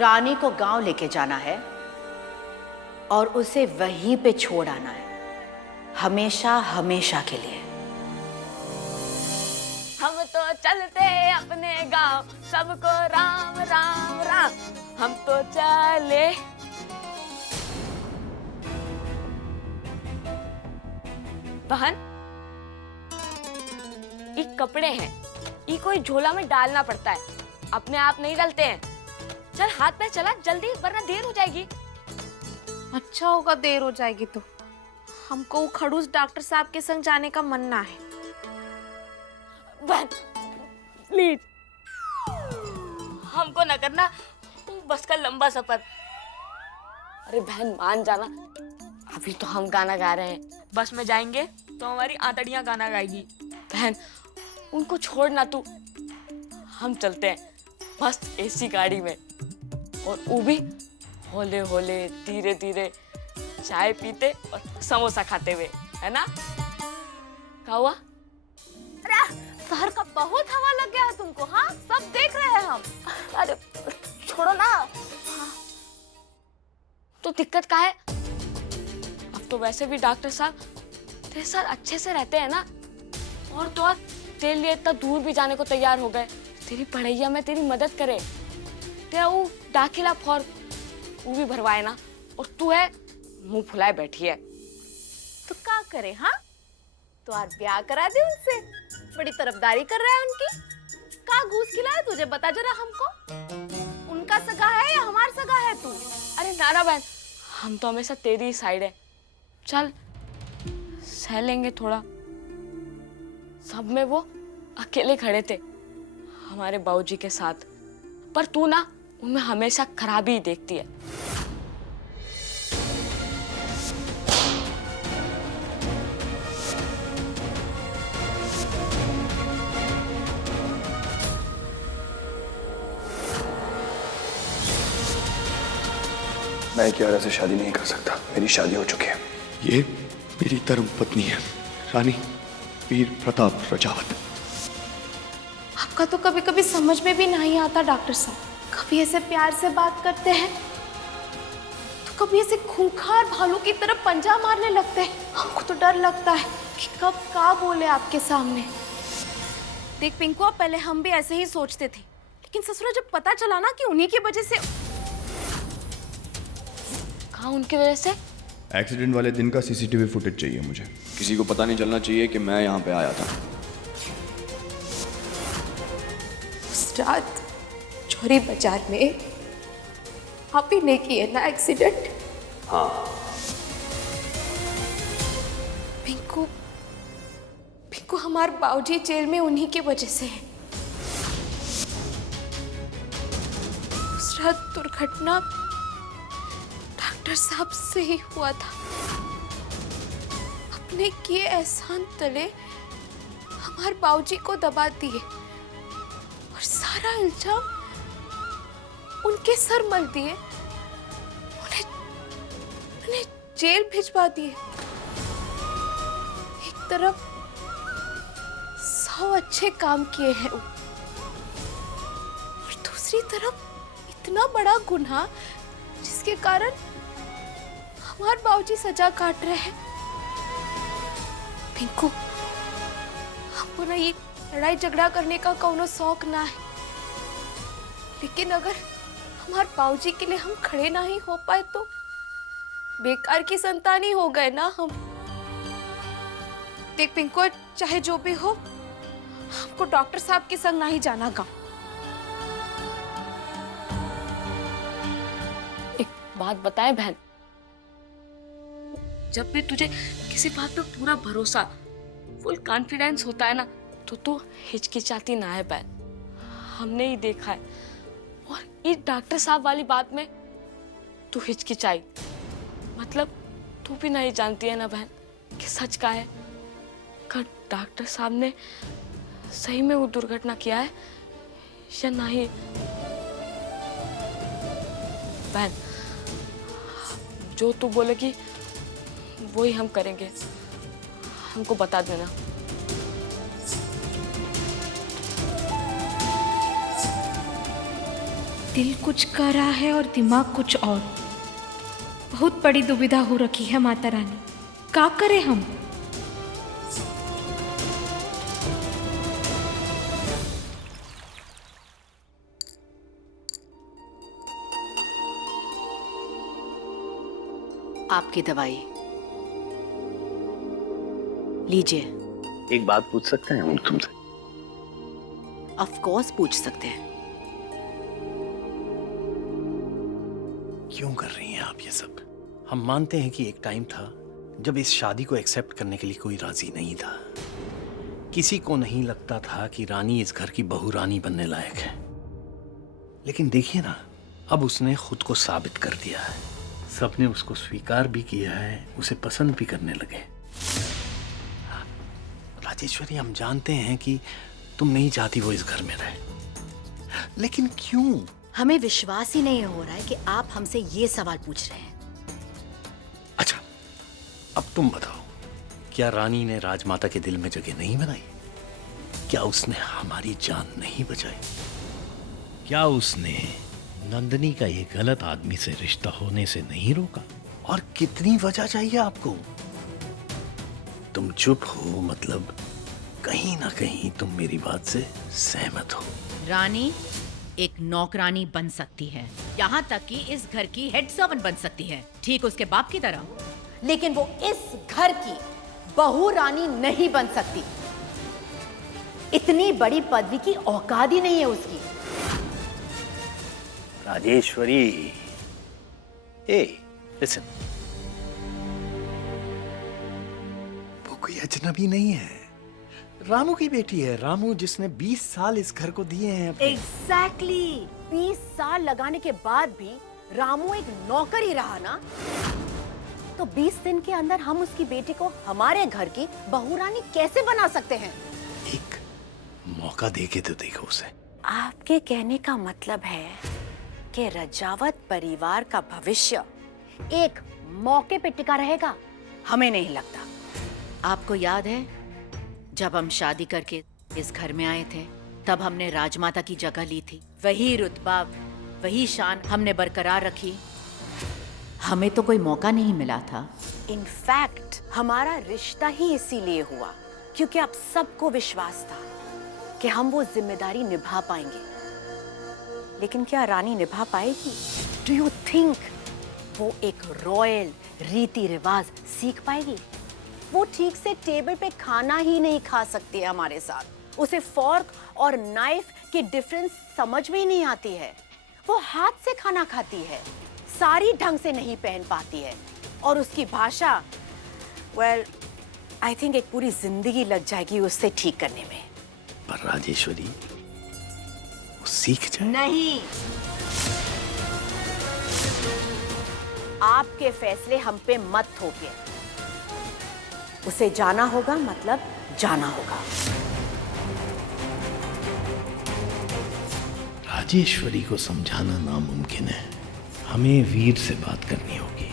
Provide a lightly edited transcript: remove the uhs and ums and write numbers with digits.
रानी को गांव लेके जाना है और उसे वहीं पे छोड़ आना है, हमेशा हमेशा के लिए। हम तो चलते अपने गांव, सबको राम राम राम। हम तो चले। बहन, ये कपड़े हैं, ये कोई झोला में डालना पड़ता है, अपने आप नहीं डलते हैं। चल हाथ पे चला जल्दी, वरना देर हो जाएगी। अच्छा होगा देर हो जाएगी तो। हमको खड़ूस डॉक्टर साहब के संग जाने का मन ना है। बहन प्लीज, हमको न करना बस का लंबा सफर। अरे बहन मान जाना, अभी तो हम गाना गा रहे हैं, बस में जाएंगे तो हमारी आंतड़ियां गाना गाएगी। बहन उनको छोड़ना तू, हम चलते हैं मस्त एसी गाड़ी में, और वो भी होले होले धीरे धीरे चाय पीते और समोसा खाते हुए, है ना? क्या हुआ? शहर का बहुत हवा लग गया है तुमको। हाँ, सब देख रहे हैं हम। अरे छोड़ो ना। तो दिक्कत क्या है? अब तो वैसे भी डॉक्टर साहब तेरे साथ अच्छे से रहते हैं ना, और तो और तेरे लिए इतना दूर भी जाने को तैयार हो गए, तेरी पढ़ाइया में तेरी मदद करे, तेरा वो दाखिला फॉर्म वो भी भरवाए ना, और तू है मुंह फुलाए बैठी है। तो क्या करे? हाँ, तो आज ब्याह करा दे उनसे। बड़ी तरफदारी कर रहा है उनकी। का घूस खिलाया तुझे, बता जरा हमको। उनका सगा है या हमारा सगा है तू? अरे नाना बहन, हम तो हमेशा तेरी ही साइड है। चल सह लेंगे थोड़ा। सब में वो अकेले खड़े थे हमारे बाबूजी के साथ, पर तू ना उनमें हमेशा खराबी ही देखती है। मैं कियारा से शादी नहीं कर सकता, मेरी शादी हो चुकी है। ये मेरी धर्म पत्नी है, रानी वीर प्रताप प्रजावत। आपका तो कभी कभी समझ में भी नहीं आता डॉक्टर साहब। कभी ऐसे प्यार से बात करते हैं, तो कभी ऐसे खूंखार भालू की तरह पंजा मारने लगते हैं। हमको तो डर लगता है कि कब क्या बोले आपके सामने। देख पिंकू, पहले हम भी ऐसे ही सोचते थे, लेकिन ससुरा जब पता चला ना कि उन्हीं की वजह से। कहाँ उनकी वजह से? एक्सीडेंट वाले दिन का सीसीटीवी फुटेज चाहिए मुझे। किसी को पता नहीं चलना चाहिए कि मैं यहाँ पे आया था। उस रात चोरी बाजार में आप ही ने किए ना एक्सीडेंट? हाँ। पिंकू, पिंकू हमारे बाबूजी जेल में उन्हीं की वजह से है। उस रात दुर्घटना डॉक्टर साहब से ही हुआ था। अपने किए एहसान तले हमारे बाबूजी को दबा दिए और सारा इल्जाम उनके सर मल दिए। उन्हें जेल भिजवा दिए। एक तरफ 100 अच्छे काम किए हैं और दूसरी तरफ इतना बड़ा गुनाह जिसके कारण हमारे बाबूजी सजा काट रहे हैं। पिंकू, हमको ना ये लड़ाई झगड़ा करने का कोनो शौक ना है, लेकिन अगर हमारे बाबूजी के लिए हम खड़े ना ही हो पाए तो बेकार की संतान ही हो गए ना हम। देख पिंकू, चाहे जो भी हो, हमको डॉक्टर साहब के संग नहीं जाना गाँव। एक बात बताए बहन, जब भी तुझे किसी बात पे पूरा भरोसा, फुल कॉन्फिडेंस होता है ना, तो तू हिचकिचाती ना है बहन। हमने ही देखा है, और इस डॉक्टर साहब वाली बात में तू हिचकिचाई, मतलब तू भी नहीं जानती है ना बहन कि सच का है। अगर डॉक्टर साहब ने सही में वो दुर्घटना किया है या नहीं। बहन जो तू बोलेगी वो ही हम करेंगे, हमको बता देना। दिल कुछ कर रहा है और दिमाग कुछ और। बहुत बड़ी दुविधा हो रखी है माता रानी, क्या करें हम? आपकी दवाई लीजिए। एक बात पूछ सकते हैं हम तुमसे? ऑफ कोर्स पूछ सकते हैं। क्यों कर रही हैं आप ये सब? हम मानते हैं कि एक टाइम था जब इस शादी को एक्सेप्ट करने के लिए कोई राजी नहीं था। किसी को नहीं लगता था कि रानी इस घर की बहू रानी बनने लायक है। लेकिन देखिए ना, अब उसने खुद को साबित कर दिया है। सबने उसको स्वीकार भी किया है, उसे पसंद भी करने लगे। राजेश्वरी, हम जानते हैं कि तुम नहीं चाहती वो इस घर में रहे, लेकिन क्यों? हमें विश्वास ही नहीं हो रहा है कि आप हमसे ये सवाल पूछ रहे हैं। अच्छा, अब तुम बताओ, क्या रानी ने राजमाता के दिल में जगह नहीं बनाई? क्या उसने हमारी जान नहीं बचाई? क्या उसने नंदिनी का ये गलत आदमी से रिश्ता होने से नहीं रोका? और कितनी वजह चाहिए आपको? तुम चुप हो, मतलब कहीं ना कहीं तुम मेरी बात से सहमत हो। रानी एक नौकरानी बन सकती है, यहाँ तक कि इस घर की हेड सर्वेंट बन सकती है, ठीक उसके बाप की तरह। लेकिन वो इस घर की बहू रानी नहीं बन सकती। इतनी बड़ी पदवी की औकात ही नहीं है उसकी। राजेश्वरी, लिसन, वो कोई अजनबी नहीं है, रामू की बेटी है। रामू जिसने 20 साल इस घर को दिए हैं अपने। एग्जैक्टली 20 साल लगाने के बाद भी रामू एक नौकर ही रहा ना, तो 20 दिन के अंदर हम उसकी बेटी को हमारे घर की बहू रानी कैसे बना सकते हैं? एक मौका देके तो देखो उसे। आपके कहने का मतलब है कि रजावत परिवार का भविष्य एक मौके पे टिका रहेगा? हमें नहीं लगता। आपको याद है जब हम शादी करके इस घर में आए थे, तब हमने राजमाता की जगह ली थी। वही रुतबा, वही शान हमने बरकरार रखी। हमें तो कोई मौका नहीं मिला था। इनफैक्ट हमारा रिश्ता ही इसीलिए हुआ क्योंकि आप सबको विश्वास था कि हम वो जिम्मेदारी निभा पाएंगे। लेकिन क्या रानी निभा पाएगी? डू यू थिंक वो एक रॉयल रीति रिवाज सीख पाएगी? वो ठीक से टेबल पे खाना ही नहीं खा सकती है हमारे साथ। उसे फॉर्क और नाइफ की डिफरेंस समझ में ही नहीं आती है। वो हाथ से खाना खाती है, साड़ी ढंग से नहीं पहन पाती है, और उसकी भाषा, वेल, आई थिंक एक पूरी जिंदगी लग जाएगी उससे ठीक करने में। पर राजेश्वरी, वो सीख जाए। नहीं, आपके फैसले हम पे मत थोपिए। उसे जाना होगा, मतलब जाना होगा। राजेश्वरी को समझाना नामुमकिन है। हमें वीर से बात करनी होगी।